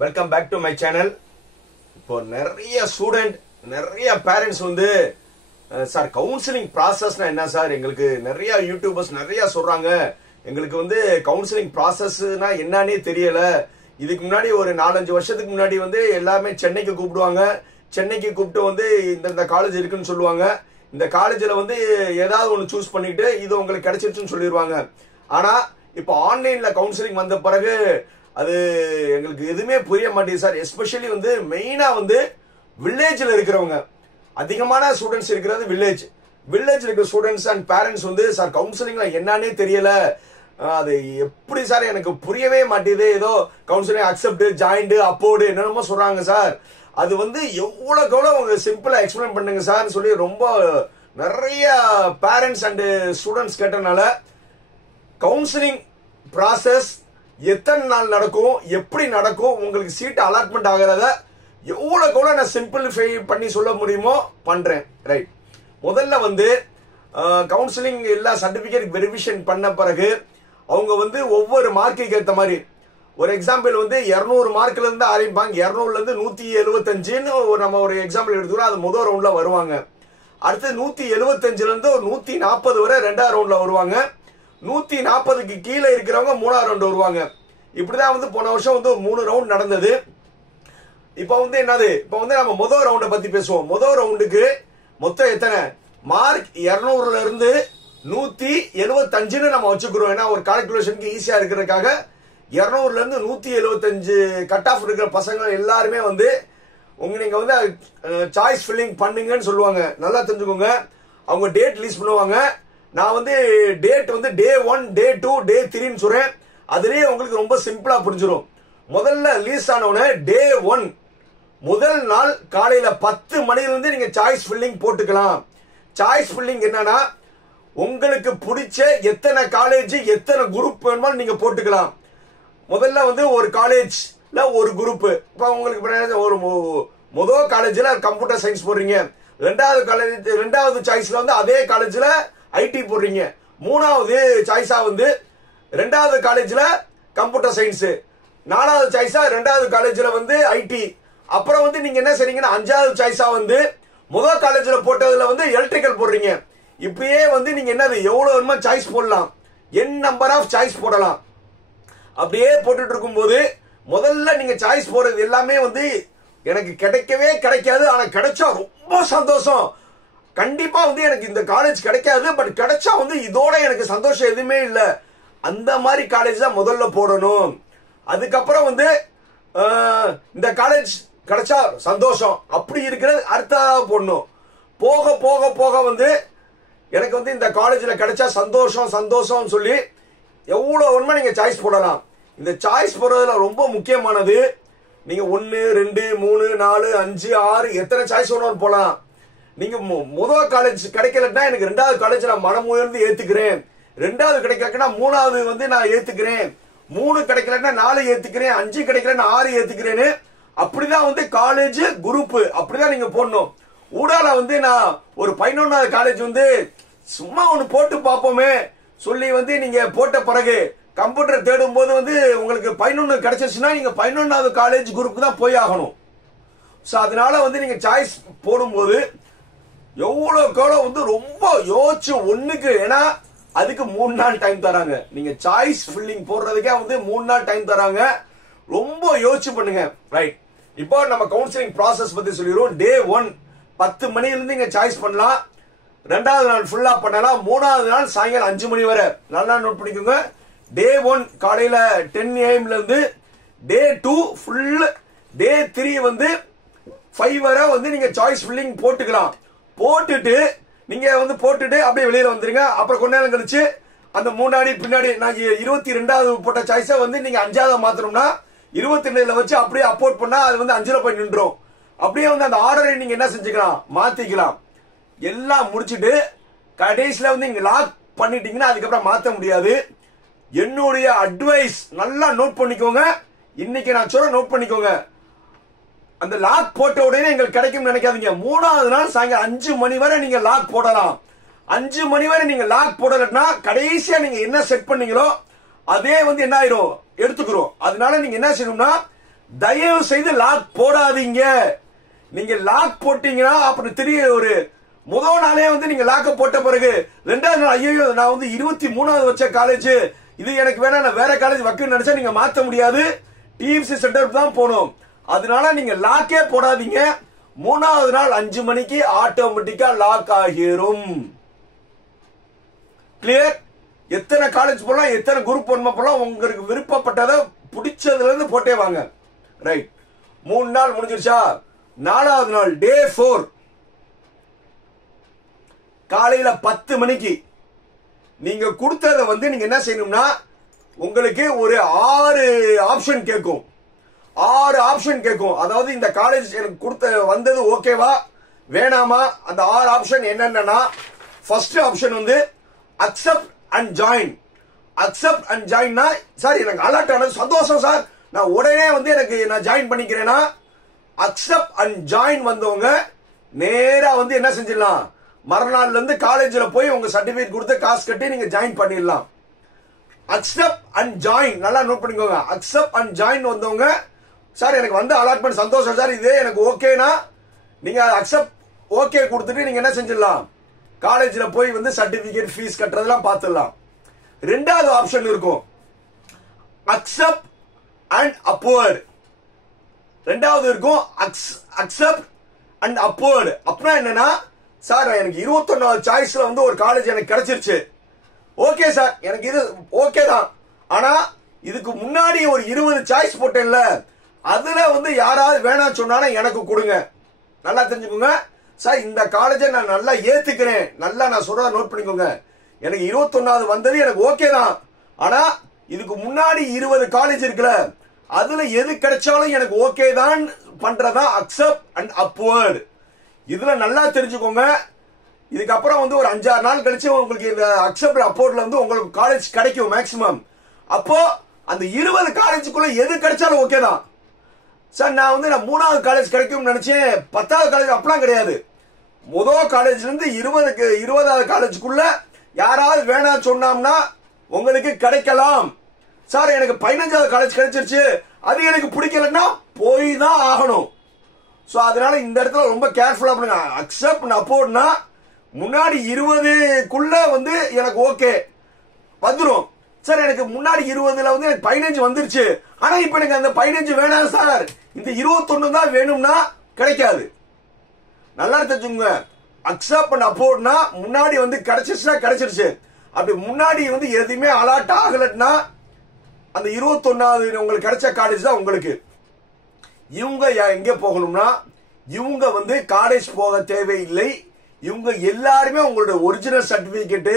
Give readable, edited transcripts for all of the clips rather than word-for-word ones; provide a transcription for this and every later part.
Welcome back to my channel. இப்போ நிறைய student நிறைய பேரண்ட்ஸ் வந்து சார் கவுன்சிலிங் ப்ராசஸ்னா என்ன சார், எங்களுக்கு நிறைய யூடியூபர்ஸ் நிறைய சொல்றாங்க, எங்களுக்கு வந்து கவுன்சிலிங் ப்ராசஸ்னா என்னன்னே தெரியல. இதுக்கு முன்னாடி ஒரு 4-5 வருஷத்துக்கு முன்னாடி வந்து எல்லாமே சென்னைக்கு கூப்பிடுவாங்க, சென்னைக்கு கூப்பிட்டு வந்து இந்த காலேஜ் இருக்குன்னு சொல்லுவாங்க, இந்த காலேஜில் வந்து ஏதாவது ஒன்று சூஸ் பண்ணிட்டு இது உங்களுக்கு கிடைச்சிருச்சுன்னு சொல்லிடுவாங்க. ஆனா இப்போ ஆன்லைன்ல கவுன்சிலிங் வந்த பிறகு அது எங்களுக்கு எதுவுமே புரிய மாட்டேங்குது சார். எஸ்பெஷலி வந்து மெயினா வந்து வில்லேஜ்ல இருக்கிறவங்க, அதிகமான ஸ்டூடெண்ட்ஸ் இருக்கிறது வில்லேஜ் இருக்கிற ஸ்டூடெண்ட்ஸ் அண்ட் பேரண்ட்ஸ் வந்து சார் கவுன்சிலிங்ல என்னன்னே தெரியல, அது எப்படி சார் எனக்கு புரியவே மாட்டேது, ஏதோ கவுன்சிலிங் அக்செப்ட் ஜாயிண்ட் அப்போர்டு என்னென்னமோ சொல்றாங்க சார், அது வந்து எவ்வளவுக்கு எவ்வளவு உங்க சிம்பிளா எக்ஸ்பிளைன் பண்ணுங்க சார் சொல்லி ரொம்ப நிறைய பேரண்ட்ஸ் அண்ட் ஸ்டூடெண்ட்ஸ் கேட்டனால கவுன்சிலிங் ப்ராசஸ் எத்தனை நாள் நடக்கும், எப்படி நடக்கும், உங்களுக்கு சீட் அலாட்மெண்ட் ஆகிறத எவ்வளோக்கு எவ்வளோ நான் சிம்பிளிஃபை பண்ணி சொல்ல முடியுமோ பண்றேன். ரைட், முதல்ல வந்து கவுன்சிலிங் எல்லா சர்டிபிகேட் வெரிஃபிகேஷன் பண்ண பிறகு அவங்க வந்து ஒவ்வொரு மார்க்குக்கு ஏற்ற மாதிரி, ஒரு எக்ஸாம்பிள் வந்து 200 மார்க்ல இருந்து ஆரம்பிப்பாங்க, 200ல இருந்து 175ன்னு நம்ம ஒரு எக்ஸாம்பிள் எடுத்துக்கிறோம், அது முதல் ரவுண்ட்ல வருவாங்க. அடுத்து 175ல இருந்து ஒரு 140 வரை 2வது ரவுண்ட்ல வருவாங்க, 140க்கு கீழே இருக்கிறவங்க 3வது ரவுண்ட் வருவாங்க. இப்படிதான் வந்து போன வருஷம் வந்து 3 ரவுண்ட் நடந்தது. இப்ப வந்து என்னது, இப்ப வந்து நம்ம முதல் ரவுண்டை பத்தி பேசுவோம். முதல் ரவுண்டுக்கு மொத்தம் எத்தனை மார்க், 200ல இருந்து 175ன்னு நம்ம வச்சுக்கிறோம். ஏன்னா ஒரு கால்குலேஷனுக்கு ஈஸியா இருக்கிறதுக்காக 200ல இருந்து 175 கட் ஆஃப் இருக்கிற பசங்க எல்லாருமே வந்து நீங்க வந்து சாய்ஸ் ஃபில்லிங் பண்ணுங்கன்னு சொல்லுவாங்க. நல்லா தெரிஞ்சுக்கோங்க, அவங்க டேட் லிஸ்ட் பண்ணுவாங்க. நான் வந்து டேட் வந்து டே 1, டே 2, டே 3ன்னு சொல்றேன். அதுலயே உங்களுக்கு ரொம்ப சிம்பிளா புரிஞ்சிடும். முதல்ல ரிலீஸ் ஆனவன டே 1 முதல் நாள் காலையில 10 மணிலிருந்து நீங்க சாய்ஸ் ஃபில்லிங் போட்டுக்கலாம். சாய்ஸ் ஃபில்லிங் என்னன்னா உங்களுக்கு பிடிச்ச எத்தனை காலேஜ் எத்தனை குரூப் வேணுமோ நீங்க போட்டுக்கலாம். முதல்ல வந்து ஒரு காலேஜ்ல ஒரு குரூப், இப்ப உங்களுக்கு ஒரு முதல் காலேஜ்ல கம்ப்யூட்டர் சயின்ஸ் போடுறீங்க, ரெண்டாவது சாய்ஸ்ல வந்து அதே காலேஜ்ல ஐடி போடுறீங்க, 3வது சாய்ஸா வந்து 2வது காலேஜ்ல கம்ப்யூட்டர் சயின்ஸ், 4வது சாய்ஸா 2வது காலேஜ்ல வந்து ஐடி, அப்புறம் வந்து நீங்க என்ன செய்றீங்கன்னா 5வது சாய்ஸா வந்து முதல் காலேஜ்ல போட்டதுல வந்து எலக்ட்ரிக்கல் போடுறீங்க. இப்படியே வந்து நீங்க என்னது எவ்வளவு வேணுமோ சாய்ஸ் போடலாம், n நம்பர் ஆஃப் சாய்ஸ் போடலாம். அப்படியே போட்டுட்டு இருக்கும்போது முதல்ல நீங்க சாய்ஸ் போடுறது எல்லாமே வந்து எனக்கு கிடைக்கவே கிடைக்காது, ஆனா கிடைச்சா ரொம்ப சந்தோஷம், கண்டிப்பா வந்து எனக்கு இந்த காலேஜ் கிடைக்காது, பட் கிடைச்சா வந்து இதோட எனக்கு சந்தோஷம் எதுவுமே இல்லை, அந்த மாதிரி காலேஜ் தான் முதல்ல போடணும். அதுக்கப்புறம் வந்து இந்த காலேஜ் கிடைச்சா சந்தோஷம் அப்படி இருக்கிறது அடுத்ததாக போடணும். போக போக போக வந்து எனக்கு வந்து இந்த காலேஜ்ல கிடைச்சா சந்தோஷம் சந்தோஷம் சொல்லி எவ்வளவு வேணுமோ நீங்க சாய்ஸ் போடலாம். இந்த சாய்ஸ் போடுறதுல ரொம்ப முக்கியமானது, நீங்க 1, 2, 3, 4, 5, 6 எத்தனை சாய்ஸ் வேணும் போடலாம். நீங்க முதல் காலேஜ் கிடைக்கலன்னா எனக்கு 2வது காலேஜ் நான் மனம் உயர்ந்து ஏத்துக்கிறேன், 2வது கிடைக்கலன்னா 3வது வந்து நான் ஏத்துக்கிறேன், 3 கிடைக்கலன்னா 4 ஏத்துக்கிறேன், 5 கிடைக்கலன்னா 6 ஏத்துக்கிறேன்னு, அப்படிதான் வந்து காலேஜ் குரூப் அப்படிதான் நீங்க போடணும். ஊடால வந்து நான் ஒரு 11வது காலேஜ் வந்து சும்மா ஒண்ணு போட்டு பார்ப்போமே சொல்லி வந்து நீங்க போட்ட பிறகு கம்ப்யூட்டர் தேடும் போது வந்து உங்களுக்கு 11 கிடைச்சிருச்சுன்னா நீங்க 11வது காலேஜ் குரூப் தான் போய் ஆகணும். சோ அதனால வந்து நீங்க சாய்ஸ் போடும்போது எவ்வளவுக்கு எவ்வளவு வந்து ரொம்ப யோசிச்சு ஒண்ணுக்கு, ஏன்னா அதுக்கு 3 நாள் டைம் தராங்க, நீங்க சாய்ஸ் ஃபில்லிங் போடுறதுக்கே வந்து 3 நாள் டைம் தராங்க, ரொம்ப யோசிச்சு பண்ணுங்க. ரைட், இப்போ நம்ம கவுன்சிலிங் ப்ராசஸ் பத்தி சொல்லிடுவோம். டே 1 10 மணிலிருந்து நீங்க சாய்ஸ் பண்ணலாம், 2வது நாள் ஃபுல்லா பண்ணலாம், 3வது நாள் சாயங்காலம் 5 மணி வரை. நல்லா நோட் பண்ணிக்கோங்க. டே 1 காலையில 10 AM இருந்து டே 2 ஃபுல், டே 3 வந்து 5 வரை வந்து நீங்க சாய்ஸ் ஃபில்லிங் போட்டுக்கலாம். போட்டுட்டு நீங்க வந்து போட்டுட்டு அப்படியே வெளியில வந்துருங்க. அப்புறம் கொஞ்ச நேரம் கழிச்சு அந்த முன்னாடி பின்னாடி நான் 22வது போட்ட சாய்ஸை வந்து நீங்க 5வது மாத்தணும்னா 22ல வச்சு அப்படியே அப்போர்ட் பண்ணா அது வந்து 5ல போய் நின்றோம். அப்படியே வந்து அந்த ஆர்டரை நீங்க என்ன செஞ்சுக்கலாம், மாத்திக்கலாம். எல்லாம் முடிச்சுட்டு கடைசியில வந்து நீங்க லாக் பண்ணிட்டீங்கன்னா அதுக்கப்புறம் மாத்த முடியாது. என்னுடைய அட்வைஸ் நல்லா நோட் பண்ணிக்கோங்க, இன்னைக்கு நான் சொல்ல நோட் பண்ணிக்கோங்க. அந்த லாக் போட்ட உடனே எங்களுக்கு கிடைக்கும் நினைக்காதீங்க. 3வது நாள் சாயங்காலம் 5 மணி வரை நீங்க லாக் போடலாம். 5 மணி வரை நீங்க லாக் போடலன்னா கடைசியா நீங்க என்ன செட் பண்ணீங்களோ அதே வந்து என்ன ஆயிரும் எடுத்துக்கிறோம். அதனால நீங்க என்ன செய்யணும்னா தயவு செய்து லாக் போடாதீங்க. நீங்க லாக் போட்டீங்கன்னா அப்புறம் திடீர் ஒரு முதல் நாளே வந்து நீங்க லாக்க போட்ட பிறகு 2வது நாள் ஐயோ நான் வந்து 23வது வச்ச காலேஜ் இது எனக்கு வேணா, நான் வேற காலேஜ் வைக்கணும்னு நினைச்சா நீங்க மாத்த முடியாது. டிஎஃப்சி சென்டருக்கு தான் போகணும். அதனால நீங்க லாக்கே போடாதீங்க. 3வது நாள் 5 மணிக்கு ஆட்டோமேட்டிக்கா லாக் ஆகிரும். கிளியர்? எத்தனை காலேஜ் போலாம், எத்தனை குரூப் போலாம், உங்களுக்கு விருப்பப்பட்டதை பிடிச்சதுல இருந்து போட்டே வாங்க. ரைட். 3 நாள் முடிஞ்சிருச்சா? 4வது நாள் டே 4 காலையில 10 மணிக்கு நீங்க கொடுத்தத வந்து நீங்க என்ன செய்யணும்னா, உங்களுக்கு ஒரு 6 ஆப்ஷன் கேட்கும். 6 ஆப்ஷன் கேட்கும். அதாவது இந்த காலேஜ் எனக்கு கொடுத்த வந்தது ஓகேவா வேணாமா, அந்த 6 ஆப்ஷன் என்னன்னா, ஃபர்ஸ்ட் ஆப்ஷன் வந்து accept and join. Accept and ஜாயின்னா, சார் எனக்கு அலர்ட் ஆனது சந்தோஷம் சார், நான் உடனே வந்து நான் ஜாயின் பண்ணிக்கிறேன்னா, அக்செப்ட் அண்ட் ஜாயின் வந்தவங்க நேரா வந்து என்ன செஞ்சிடலாம், மறுநாள்ல இருந்து காலேஜ்ல போய் உங்க சர்டிபிகேட் கொடுத்து காசு கட்டி நீங்க ஜாயின் பண்ணிடலாம். அக்செப்ட் அண்ட் ஜாயின் நல்லா நோட் பண்ணிக்கோங்க. அக்செப்ட் அண்ட் ஜாயின் வந்தவங்க, சார் எனக்கு வந்து அலாட்மெண்ட் சந்தோஷம் சார், இதே எனக்கு ஓகேனா நீங்க அக்செப்ட் ஓகே கொடுத்துட்டு நீங்க என்ன செஞ்சிடலாம், காலேஜ்ல போய் வந்து சர்டிபிகேட் ஃபீஸ் கட்டுறதெல்லாம் பார்த்துடலாம். 2வது ஆப்ஷன் இருக்கும் அக்செப்ட் அண்ட் அப்வர்ட். 2வது இருக்கும் அக்செப்ட் அண்ட் அப்வர்ட். அப்படின்னா என்னன்னா, சார் எனக்கு 21வது சாய்ஸ்ல வந்து ஒரு காலேஜ் எனக்கு கிடைச்சிருச்சு, ஓகே சார் எனக்கு இது ஓகே தான், ஆனா இதுக்கு முன்னாடி ஒரு 20 சாய்ஸ் போட்டேன்ல, அதுல வந்து யாராவது வேணாம் சொன்னாலும் எனக்கு கொடுங்க. நல்லா தெரிஞ்சுக்கோங்க சார், இந்த காலேஜை நான் நல்லா ஏத்துக்கிறேன், நல்லா நான் சொல்றத நோட் பண்ணிக்கோங்க. எனக்கு 21வது வந்தது எனக்கு ஓகே தான், ஆனா இதுக்கு முன்னாடி 20 காலேஜ் இருக்குல்ல, அதுல எது கிடைச்சாலும் எனக்கு ஓகே தான் பண்றதா அக்செப்ட் அண்ட் அப்வர்ட். இதுல நல்லா தெரிஞ்சுக்கோங்க. இதுக்கப்புறம் வந்து ஒரு 5-6 நாள் கழிச்சு உங்களுக்கு இந்த அக்செப்ட் அப்வர்ட்ல வந்து உங்களுக்கு காலேஜ் கிடைக்கும் மேக்சிமம். அப்போ அந்த 20 காலேஜுக்குள்ள எது கிடைச்சாலும் ஓகே தான் சார். நான் வந்து 3வது காலேஜ் கிடைக்கும்னு நினைச்சேன், 10வது காலேஜ் அப்படிலாம் கிடையாது. முதல் காலேஜ்ல இருந்து 20வது காலேஜுக்குள்ள யாராவது வேணாம் சொன்னோம்னா உங்களுக்கு கிடைக்கலாம். சார் எனக்கு 15வது காலேஜ் கிடைச்சிருச்சு, அது எனக்கு பிடிக்கலன்னா போய் தான் ஆகணும். சோ அதனால இந்த இடத்துல ரொம்ப கேர்ஃபுல்லா பண்ணுங்க. அக்செப்ட் அப்வர்ட்னா முன்னாடி 20க்குள்ள வந்து எனக்கு ஓகே வந்துரும். சார் எனக்கு முன்னாடி 20ல வந்து எனக்கு 15 வந்துருச்சு, ஆனா இப்ப எனக்கு அந்த 15 வேணாம் சார், இந்த 21 தான் வேணும்னா கிடைக்காது. நல்லா தெரிஞ்சுங்க. அக்செப்ட் அண்ட் அப்வர்ட்னா முன்னாடி வந்து கிடைச்சிருச்சுன்னா கிடைச்சிருச்சு, அப்படி முன்னாடி வந்து எதுவுமே அலாட் ஆகலன்னா அந்த 21வது உங்களுக்கு கிடைச்ச காலேஜ் தான் உங்களுக்கு. இவங்க எங்க போகணும்னா, இவங்க வந்து காலேஜ் போக தேவையில்லை. இவங்க எல்லாருமே உங்களோட ஒரிஜினல் சர்டிபிகேட்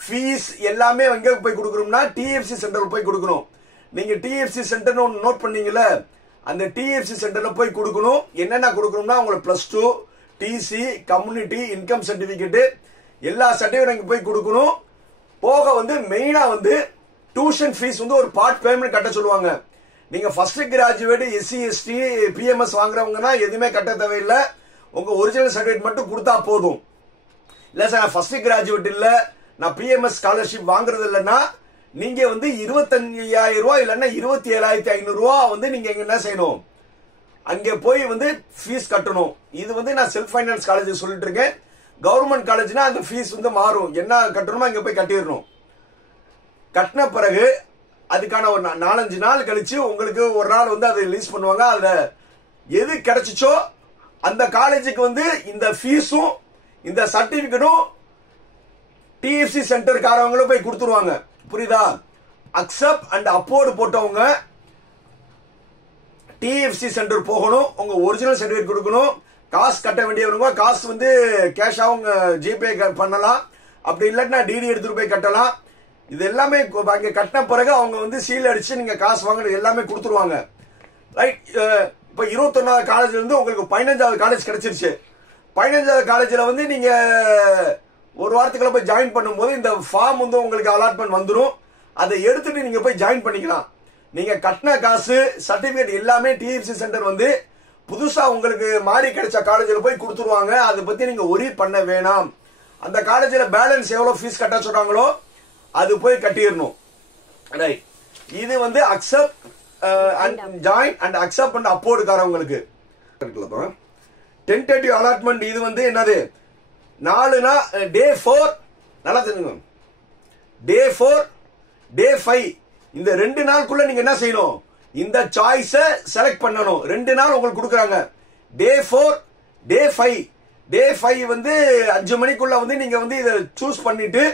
ஃபீஸ் எல்லாமே எங்க போய் கொடுக்கணும்னா டிஎஃப்சி சென்டர்ல போய் கொடுக்கணும். நீங்க டிஎஃப்சி சென்டர் நோட் பண்ணீங்கல்ல, அந்த டிஎஃப்சி சென்டர்ல போய் கொடுக்கணும். என்னென்ன கொடுக்கணும்னா உங்களுக்கு +2 டிசி கம்யூனிட்டி இன்கம் சர்டிபிகேட் எல்லா சர்டிபிகேட் போய் கொடுக்கணும். போக வந்து மெயினா வந்து டியூஷன் ஃபீஸ் வந்து ஒரு பார்ட் பேமெண்ட் கட்ட சொல்லுவாங்க. நீங்க first graduate SC ST PMS வாங்குறவங்கன்னா எதுவுமே கட்ட தேவையில்லை, உங்க ஒரிஜினல் சர்டிபிகேட் மட்டும் கொடுத்தா போதும். இல்ல சார் நான் ஃபர்ஸ்ட் கிராஜுவேட் இல்ல, நான் பிஎம்எஸ் ஸ்காலர்ஷிப் வாங்குறது இல்லைன்னா நீங்க வந்து 25,000 ரூபாய் இல்லைன்னா 27,500 ரூபாய் வந்து நீங்க என்ன செய்யணும், அங்கே போய் வந்து ஃபீஸ் கட்டணும். இது வந்து நான் செல்ஃப் ஃபைனான்ஸ் காலேஜ் சொல்லிட்டு இருக்கேன். கவர்மெண்ட் காலேஜ்னா அந்த ஃபீஸ் வந்து மாறும், என்ன கட்டணுமோ அங்க போய் கட்டிடணும். கட்டின பிறகு அதுக்கான ஒரு 4-5 நாள் கழிச்சு உங்களுக்கு ஒரு நாள் வந்து அதை ரிலீஸ் பண்ணுவாங்க. அதுல எது கிடைச்சிச்சோ அந்த காலேஜுக்கு வந்து இந்த ஃபீஸும் இந்த சர்டிபிகேட்டும் டிஎஃப்சி சென்டர்காரவங்களும் போய் கொடுத்துருவாங்க. புரியுதா? அக்செப்ட் அண்ட் அப்வர்ட் போட்டவங்க டிஎஃப்சி சென்டர் போகணும், உங்க ஒரிஜினல் சர்டிபிகேட் கொடுக்கணும். காசு கட்ட வேண்டியவங்க காசு வந்து கேஷாவும் ஜிபே பண்ணலாம், அப்படி இல்லாட்டினா டிடி எடுத்துட்டு போய் கட்டலாம். இது எல்லாமே அங்க கட்டின பிறகு அவங்க வந்து சீல் அடிச்சு நீங்க காசு வாங்குறது எல்லாமே கொடுத்துருவாங்க. ரைட். இப்ப 21வது காலேஜ்ல இருந்து உங்களுக்கு 15வது காலேஜ் கிடைச்சிருச்சு. 15வது காலேஜ்ல வந்து நீங்க ஒரு வாரத்துக்குள்ள போய் ஜாயின் பண்ணும்போது இந்த ஃபார்ம் வந்து உங்களுக்கு அலாட்மெண்ட் வந்துடும். அதை எடுத்துட்டு நீங்க போய் ஜாயின் பண்ணிக்கலாம். நீங்க கட்டின காசு சர்டிபிகேட் எல்லாமே டிஎஃப்சி சென்டர் வந்து புதுசா உங்களுக்கு மாறி கிடைச்ச காலேஜ்ல போய் கொடுத்துருவாங்க. அதை பத்தி நீங்க ஒரி பண்ண வேணாம். அந்த காலேஜ்ல பேலன்ஸ் எவ்வளவு ஃபீஸ் கட்ட சொல்றாங்களோ அது போய் கட்டிடணும். ரைட். இது வந்து accept join and accept and upward காரவங்களுக்கு டென்டேட்டிவ் அலாட்மெண்ட் இது வந்து என்னது 4 நாள் டே 4 நல்லா தெரிஞ்சுங்க டே 4 டே 5 இந்த 2 நாளுக்குள்ள நீங்க என்ன செய்யணும் இந்த சாய்ஸ செலக்ட் பண்ணணும் 2 நாள் உங்களுக்கு கொடுக்குறாங்க டே 4 டே 5 டே 5 வந்து 5 மணிக்குள்ள வந்து நீங்க வந்து இதை சூஸ் பண்ணிட்டு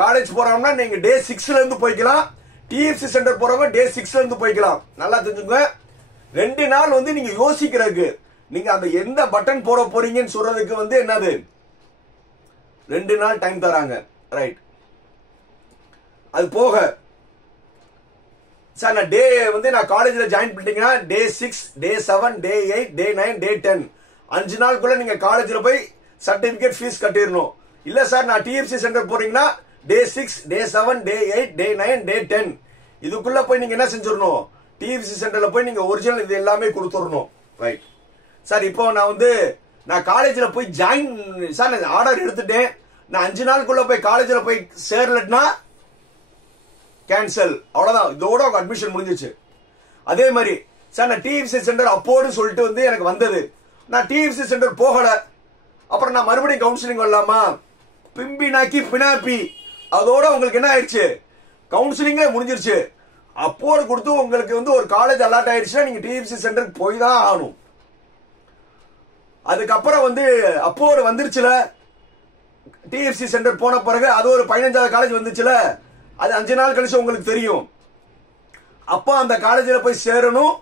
காலேஜ் போறோம்னா நீங்க டே 6ல இருந்து போய்க்கலாம் டிஎஃப்சி சென்டர் போறவங்க டே 6ல இருந்து போய்க்கலாம் நல்லா தெரிஞ்சுங்க 2 நாள் வந்து நீங்க யோசிக்கிறதுக்கு நீங்க அந்த எந்த பட்டன் போட போறீங்கன்னு சொல்றதுக்கு வந்து என்னது 2 நாள் டைம் தராங்க ரைட் அது போக சார் நான் டே வந்து நான் காலேஜ்ல ஜாயின் பண்ணிட்டீங்கன்னா டே 6 டே 7 டே 8 டே 9 டே 10 5 நாளுக்குள்ள நீங்க காலேஜ்ல போய் சர்டிபிகேட் ஃபீஸ் கட்டிடணும் இல்ல சார் நான் டிஎஃப்சி சென்டர் போறீங்கன்னா டே 6 டே 7 டே 8 டே 9 டே 10 இதுக்குள்ள போய் நீங்க என்ன செஞ்சிடணும் டிஎஃப்சி சென்டர்ல போய் நீங்க ஒரிஜினல் இது எல்லாமே கொடுத்துடணும் ரைட் சார் இப்போ நான் காலேஜ்ல போய் ஜாயின் சார் நான் ஆர்டர் எடுத்துட்டேன் நான் 5 நாளுக்குள்ள போய் காலேஜ்ல போய் சேரலன்னா கேன்சல் அவ்வளவுதான் இதோட அட்மிஷன் முடிஞ்சிச்சு அதே மாதிரி சார் நான் டிஎஃப்சி சென்டர் அப்போன்னு சொல்லிட்டு வந்து எனக்கு வந்தது நான் டிஎஃப்சி சென்டர் போகல அப்புறம் நான் மறுபடியும் கவுன்சிலிங் வரலாமா பிம்பி நாக்கி பினாப்பி அதோட உங்களுக்கு என்ன ஆயிடுச்சு கவுன்சிலிங்கே முடிஞ்சிருச்சு அப்போடு கொடுத்து உங்களுக்கு வந்து ஒரு காலேஜ் அலாட் ஆயிடுச்சுன்னா நீங்க டிஎஃப்சி சென்டருக்கு போய் தான் ஆகணும் அதுக்கப்புறம் வந்து அப்போடு வந்துருச்சுல டிஎஃப்சி சென்டர் போன பிறகு அது ஒரு 15வது காலேஜ் வந்துச்சுல அது 5 நாள் கழிச்சு உங்களுக்கு தெரியும் அப்ப அந்த காலேஜ்ல போய் சேரணும்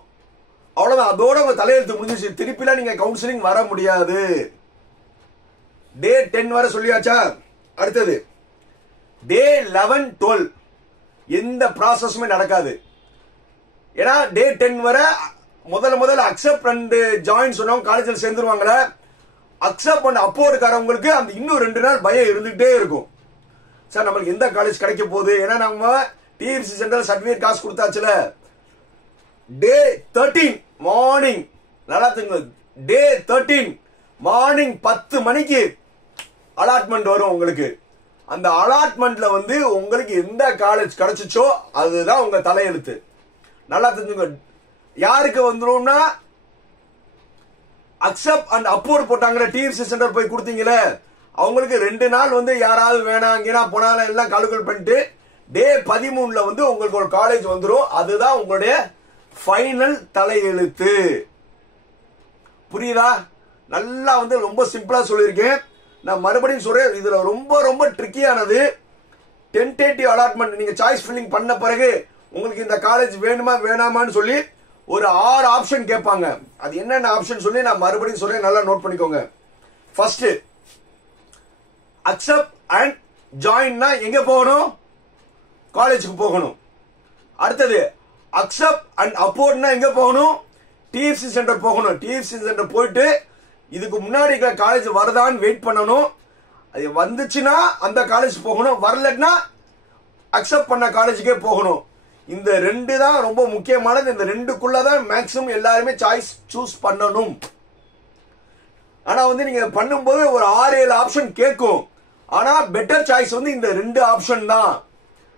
அவ்வளவுதான் அதோட உங்க தலையெழுத்து முடிஞ்சிச்சு திருப்பிலாம் நீங்க கவுன்சிலிங் வர முடியாது டே 10 வரை சொல்லியாச்சா அடுத்தது டே 11 12 எந்த ப்ராசஸுமே நடக்காது ஏன்னா டே 10 வரை முதல்ல அக்செப்ட் அண்ட் ஜாயின் சொன்னவங்க காலேஜில் சேர்ந்துருவாங்களே அக்செப்ட் அண்ட் அப்போர்டு காரவங்களுக்கு அந்த இன்னும் 2 நாள் பயம் இருந்துகிட்டே இருக்கும் சார் நம்மளுக்கு எந்த காலேஜ் கிடைக்க போகுது ஏன்னா நம்ம டிஎஃப்சி சென்டர் சர்டிபிகேட் காசு கொடுத்தாச்சுல டே 13 மார்னிங் நல்லா தெரியுங்க டே 13 மார்னிங் 10 மணிக்கு அலாட்மெண்ட் வரும் உங்களுக்கு அந்த அலாட்மெண்ட்ல வந்து உங்களுக்கு எந்த காலேஜ் கிடைச்சிச்சோ அதுதான் உங்க தலையெழுத்து நல்லா தெரிஞ்சுங்க யாருக்கு வந்துரும்னா அக்செப்ட் அண்ட் அப்போர்ட் போட்டாங்கல டிஎஃப்சி சென்டர் போய் கொடுத்தீங்களே அவங்களுக்கு 2 நாள் வந்து யாராவது வேணாங்கன்னா போனாலும் எல்லாம் கால்குலேட் பண்ணிட்டு டே 13ல வந்து உங்களுக்கு ஒரு காலேஜ் வந்துரும் அதுதான் உங்களுடைய ஃபைனல் தலையெழுத்து புரியுதா நல்லா வந்து ரொம்ப சிம்பிளா சொல்லியிருக்கேன் நான் மறுபடியும் சொல்றேன் இதுல ரொம்ப ரொம்ப ட்ரிக்கியானது டென்டேட்டிவ் அலாட்மெண்ட் நீங்க சாய்ஸ் ஃபில்லிங் பண்ண பிறகு உங்களுக்கு இந்த காலேஜ் வேணுமா வேணாமான்னு சொல்லி ஒரு 6 ஆப்ஷன் கேட்பாங்க அது என்னென்ன ஆப்ஷன் சொல்லி நான் மறுபடியும் சொல்றேன் நல்லா நோட் பண்ணிக்கோங்க ஃபர்ஸ்ட் அக்செப்ட் அண்ட் ஜாயின்னா எங்க போகணும் காலேஜுக்கு போகணும் அடுத்தது அக்செப்ட் அண்ட் அப்போர்ட்னா எங்க போகணும் டிஎஃப்சி சென்டர் போகணும் டிஎஃப்சி சென்டர் போயிட்டு இதுக்கு முன்னாடி காலேஜ் வருதான்னு வெயிட் பண்ணணும் அது வந்துச்சுன்னா அந்த காலேஜ் போகணும் வரலன்னா அக்செப்ட் பண்ண காலேஜுக்கே போகணும் இந்த 2 தான் ரொம்ப முக்கியமானது இந்த 2க்குள்ளதான் மேக்ஸிமம் எல்லாருமே சாய்ஸ் சூஸ் பண்ணணும் ஆனா வந்து நீங்க பண்ணும்போது ஒரு 6-7 ஆப்ஷன் கேட்கும் ஆனா பெட்டர் சாய்ஸ் வந்து இந்த 2 ஆப்ஷன் தான்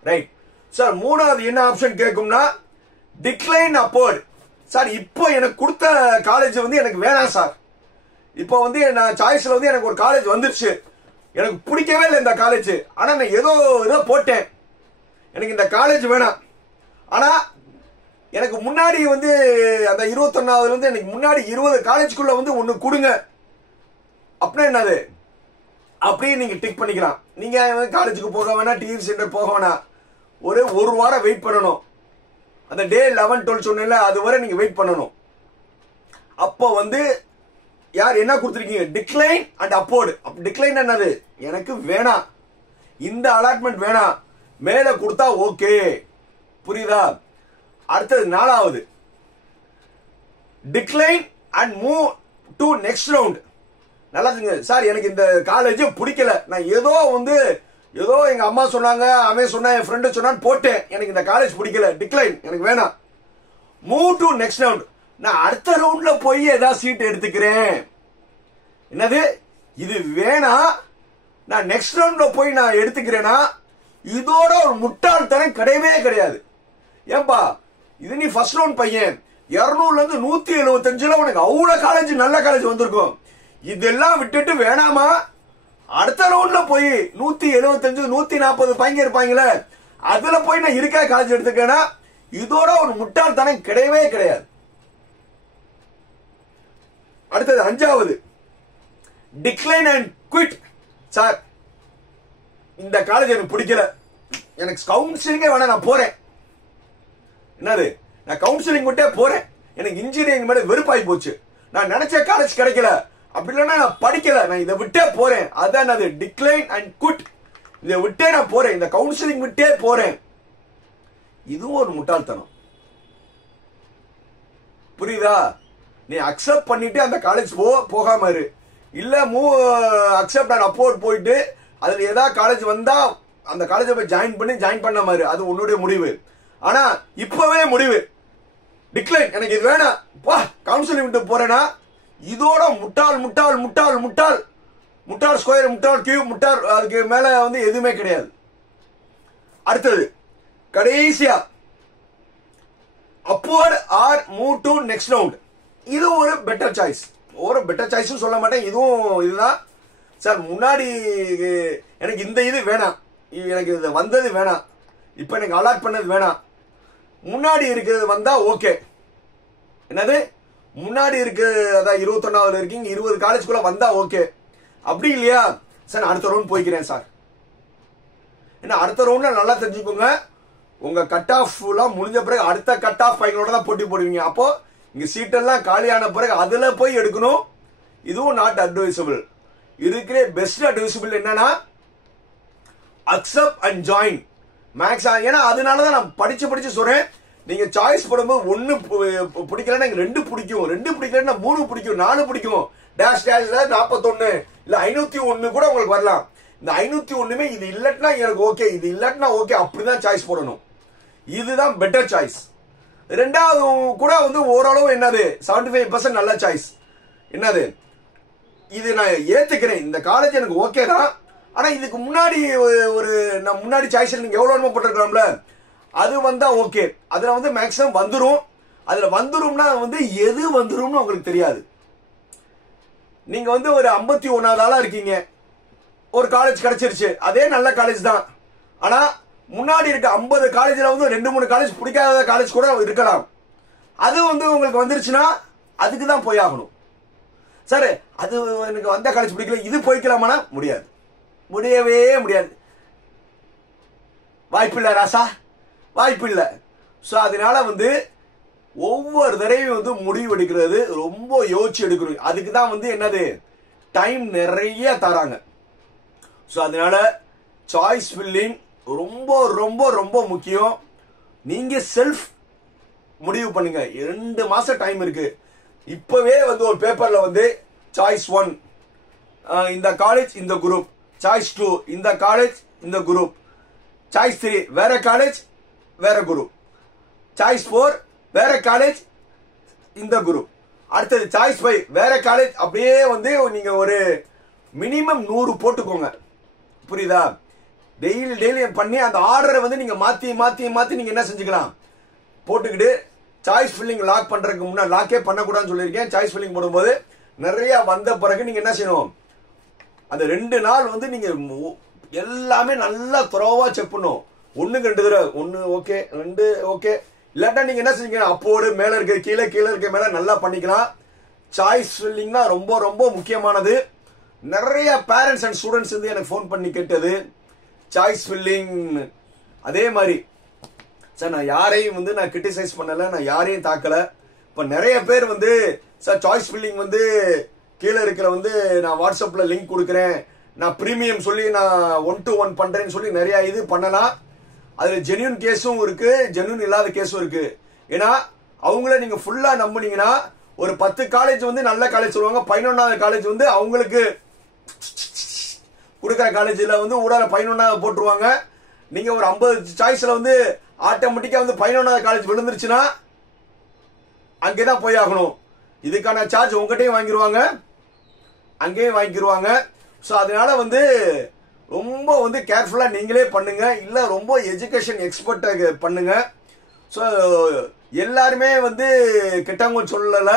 ரைட் சார் மூணாவது என்ன ஆப்ஷன் கேட்கும்னா டிக்ளைன் அப்போர்ட் சார் இப்போ எனக்கு கொடுத்த காலேஜ் வந்து எனக்கு வேணாம் சார் இப்போ வந்து நான் சாய்ஸ்ல வந்து எனக்கு ஒரு காலேஜ் வந்துருச்சு எனக்கு பிடிக்கவே இல்லை இந்த காலேஜ் ஆனா நான் ஏதோ போட்டேன் எனக்கு இந்த காலேஜ் வேணாம் ஆனா எனக்கு முன்னாடி வந்து அந்த 21வது வந்து எனக்கு முன்னாடி 20 காலேஜுக்குள்ள வந்து ஒன்னு கொடுங்க அப்படின்னா என்னது அப்படியே நீங்க டிக் பண்ணிக்கலாம் நீங்க காலேஜுக்கு போக வேணா டிஎஃப்சி சென்டர் போக வேணா ஒரு வாரம் வெயிட் பண்ணணும் அந்த டே 11 12 சொன்னேன்ல அது வரை நீங்க வெயிட் பண்ணணும் அப்போ வந்து யார் என்ன கொடுத்துருக்கீங்க டிக்ளைன் அண்ட் அப்போர்டு டிக்ளைன் என்னது எனக்கு வேணாம் இந்த அலாட்மெண்ட் வேணாம் மேல கொடுத்தா ஓகே புரியுதா அடுத்தது 4வது decline and move to next round நல்லா சார் எனக்கு இந்த காலேஜ் பிடிக்கல நான் ஏதோ எங்க அம்மா சொன்னாங்க அவன் சொன்னா என் ஃப்ரெண்டு சொன்னான்னு போட்டேன் எனக்கு இந்த காலேஜ் பிடிக்கல டிக்ளைன் எனக்கு வேணாம் மூவ் டு நெக்ஸ்ட் ரவுண்ட் நான் அடுத்த ரவுண்ட்ல போய் ஏதாவது சீட் எடுத்துக்கிறேன் என்னது இது வேணாம் நான் நெக்ஸ்ட் ரவுண்ட்ல போய் நான் எடுத்துக்கிறேன்னா இதோட ஒரு முட்டாள்தனம் கிடையவே கிடையாது ஏன்பா இது நீ ஃபர்ஸ்ட் ரவுண்ட் பையன் 200ல இருந்து 175ல உனக்கு அவ்வளவு காலேஜ் நல்ல காலேஜ் வந்திருக்கும். இதெல்லாம் விட்டுட்டு வேணாமா அடுத்த ரவுண்ட்ல போய் 175 140 பையங்க இருப்பாங்களே அதுல போய் நான் இருக்க காலேஜ் எடுத்துக்கேன்னா இதோட ஒரு முட்டாள்தனம் கிடையவே கிடையாது. அடுத்தது 5வது டிக்ளைன் அண்ட் குவிட். சார் இந்த காலேஜ் எனக்கு பிடிக்கல, எனக்கு கவுன்சிலிங்கே வேணா, நான் போறேன். என்னது நான் கவுன்சிலிங் விட்டே போறேன், எனக்கு இன்ஜினியரிங் மேல வெறுப்பாய் போச்சு, நான் நினைச்ச காலேஜ் கிடைக்கல, அப்படி இல்லைன்னா நான் படிக்கல, நான் இதை விட்டே போறேன். அதான் அது டிக்ளைன் அண்ட் குவிட். இதை விட்டே நான் போறேன், இந்த கவுன்சிலிங் விட்டே போறேன். இதுவும் ஒரு முட்டாள்தனம். புரியுதா? நீ அக்செப்ட் பண்ணிட்டு அந்த காலேஜ் போகாம இரு, இல்ல அக்செப்ட் அண்ட் அப்போர்ட் போயிட்டு அதுல ஏதாவது காலேஜ் வந்தா அந்த காலேஜை போய் ஜாயின் பண்ண மாதிரி அது உன்னுடைய முடிவு. ஆனா இப்பவே முடிவு டிக்ளைன், எனக்கு இது வேணாம், வா கவுன்சிலிங் விட்டு போறேன்னா இதோட முட்டாள் முட்டாள் முட்டாள் முட்டாள் முட்டாள் ஸ்கொயர் முட்டாள் கியூப் முட்டாள், அதுக்கு மேல வந்து எதுவுமே கிடையாது. அடுத்தது கடைசியா upward OR move to next round. இது ஒரு பெட்டர் சாய்ஸ். ஒரு பெட்டர் சாய்ஸ் சொல்ல மாட்டேன், இதுவும் இதுதான். சார் முன்னாடி எனக்கு இந்த இது வேணாம், எனக்கு இது வந்தது வேணாம், இப்ப எனக்கு அலாட் பண்ணது வேணாம், முன்னாடி இருக்கிறது வந்தா ஓகே. என்னது முன்னாடி இருக்கு, அதான் 21வது இருக்கீங்க, 20 காலேஜ்குள்ள வந்தா ஓகே. அப்படி இல்லையா சார் அடுத்த ரவுண்ட் போய்க்கிறேன் சார். ஏன்னா அடுத்த ரவுண்ட்ல நல்லா தெரிஞ்சுக்கோங்க, உங்க கட் ஆஃப் முடிஞ்ச பிறகு அடுத்த கட் ஆஃப் பையனோட தான் போட்டி போடுவீங்க. அப்போ இங்க சீட்டெல்லாம் காலியான பிறகு அதுல போய் எடுக்கணும். இதுவும் நாட் அட்வைசபிள். இருக்கிற பெஸ்ட் அட்வைசபிள் என்னன்னா அக்செப்ட் அண்ட் ஜாயின் மேக்ஸ். ஏன்னா அதனாலதான் நான் படிச்சு சொல்றேன், நீங்க சாய்ஸ் போடும்போது 1 பிடிக்கலன்னா 2 பிடிக்கும், 2 பிடிக்கலன்னா 3 பிடிக்கும், 4 பிடிக்கும், டேஷ் டேஷ்ல 41 இல்ல 501 கூட உங்களுக்கு வரலாம். இந்த 501மே இது இல்லட்னா எனக்கு ஓகே, இது இல்லட்னா ஓகே, அப்படிதான் சாய்ஸ் போடணும். இதுதான் பெட்டர் சாய்ஸ். ரெண்டாவது கூட வந்து ஓரளவு என்னது 75% நல்ல சாய்ஸ். என்னது இது நான் ஏத்துக்கிறேன், இந்த காலேஜ் எனக்கு ஓகே தான், ஆனா இதுக்கு முன்னாடி ஒரு நான் முன்னாடி சாய்ஸ் நீங்க எவ்வளவு போட்டிருக்கலாம்ல, அது வந்தா ஓகே. அதுல வந்து மேக்ஸிமம் வந்துரும். அதுல வந்துரும்னா வந்து எது வந்துரும்னு உங்களுக்கு தெரியாது. நீங்க வந்து ஒரு 51வது ஆளா இருக்கீங்க, ஒரு காலேஜ் கிடைச்சிருச்சு, அதே நல்ல காலேஜ் தான், ஆனா முன்னாடி இருக்க 50 காலேஜ்ல வந்து 2-3 காலேஜ் பிடிக்காத காலேஜ் கூட இருக்கலாம். அது வந்து உங்களுக்கு வந்துருச்சுன்னா அதுக்கு தான் போய் ஆகணும். சரி அது எனக்கு வந்த காலேஜ் பிடிக்கல, இது போய்க்கலாமானா முடியாது, முடியவே முடியாது, வாய்ப்பில்லை ராசா, வாய்ப்பில்லை. ஸோ அதனால வந்து ஒவ்வொரு தடவையும் வந்து முடிவு எடுக்கிறது ரொம்ப யோசிச்சு எடுக்கணும். அதுக்கு தான் வந்து என்னது டைம் நிறைய தராங்க. ஸோ அதனால சாய்ஸ் ஃபில்லிங் ரொம்ப ரொம்ப ரொம்ப முக்கியம். நீங்க செல்ஃப் முடிவு பண்ணுங்க. 2 மாசம் டைம் இருக்கு. இப்பவே வந்து ஒரு பேப்பர்ல வந்து சாய்ஸ் 1 இந்த காலேஜ் இந்த குரூப், சாய்ஸ் 2 இந்த காலேஜ் இந்த குரூப், சாய்ஸ் 3 வேற காலேஜ் வேற குரூப், சாய்ஸ் 4 வேற காலேஜ் இந்த குரூப், அடுத்தது சாய்ஸ் 5 வேற காலேஜ். அப்படியே வந்து நீங்க ஒரு மினிமம் 100 போட்டுக்கோங்க. புரியுதா? டெய்லி பண்ணி அந்த ஆர்டரை வந்து நீங்க மாத்தி மாத்தி மாத்தி நீங்க என்ன செஞ்சுக்கலாம் போட்டுக்கிட்டு சாய்ஸ் ஃபில்லிங் லாக் பண்றதுக்கு முன்னாடி லாக்கே பண்ணக்கூடாதுன்னு சொல்லியிருக்கேன். சாய்ஸ் ஃபில்லிங் போடும்போது நிறைய வந்த பிறகு நீங்க என்ன செய்யணும், அந்த 2 நாள் வந்து நீங்க எல்லாமே நல்லா துறவா செக் பண்ணும். 1க்கு 2 தடவை 1 ஓகே 2 ஓகே, இல்லாட்டா நீங்க என்ன செஞ்சீங்க அப்போடு மேல இருக்க கீழே கீழே இருக்க மேல நல்லா பண்ணிக்கலாம். சாய்ஸ் ஃபில்லிங் தான் ரொம்ப ரொம்ப முக்கியமானது. நிறைய பேரண்ட்ஸ் அண்ட் ஸ்டூடெண்ட்ஸ் வந்து எனக்கு ஃபோன் பண்ணி கேட்டது சாய்ஸ் ஃபில்லிங். அதே மாதிரி சார் நான் யாரையும் வந்து நான் கிரிட்டிசைஸ் பண்ணல, நான் யாரையும் தாக்கல. இப்ப நிறைய பேர் வந்து சார் சாய்ஸ் ஃபில்லிங் வந்து கீழே இருக்கிற வந்து நான் வாட்ஸ்அப்ல லிங்க் கொடுக்குறேன், நான் பிரீமியம் சொல்லி நான் 1-to-1 பண்றேன்னு சொல்லி நிறைய இது பண்ணலாம். அதுல ஜென்யூன் கேஸும் இருக்கு, ஜென்யூன் இல்லாத கேஸும் இருக்கு. ஏன்னா அவங்கள நீங்க ஃபுல்லா நம்புனீங்கன்னா ஒரு 10 காலேஜ் வந்து நல்ல காலேஜ் சொல்லுவாங்க, 11வது காலேஜ் வந்து அவங்களுக்கு கொடுக்குற காலேஜ்ல வந்து ஊடால 11வது போட்டுருவாங்க. நீங்க ஒரு 50 சாய்ஸ்ல வந்து ஆட்டோமேட்டிக்கா வந்து 11வது காலேஜ் விழுந்துருச்சுன்னா அங்கேதான் போய் ஆகணும். இதுக்கான சார்ஜ் உங்ககிட்டயும் வாங்கிடுவாங்க, அங்கேயும் வாங்கிடுவாங்க. ஸோ அதனால வந்து ரொம்ப வந்து கேர்ஃபுல்லா நீங்களே பண்ணுங்க, இல்ல ரொம்ப எஜுகேஷன் எக்ஸ்பர்ட் பண்ணுங்க. ஸோ எல்லாருமே வந்து கெட்டவங்க சொல்லல,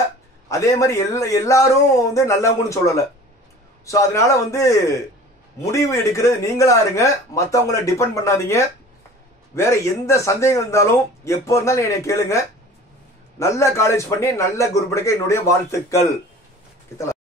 அதே மாதிரி எல்லாரும் வந்து நல்லவங்கன்னு சொல்லல. ஸோ அதனால வந்து முடிவு எடுக்கிறது நீங்களா இருங்க, மற்றவங்கள டிபெண்ட் பண்ணாதீங்க. வேற எந்த சந்தேகம் இருந்தாலும் எப்போ இருந்தாலும் என்னை கேளுங்க. நல்ல காலேஜ் பண்ணி நல்ல குரூப் எடுக்க என்னுடைய வாழ்த்துக்கள்.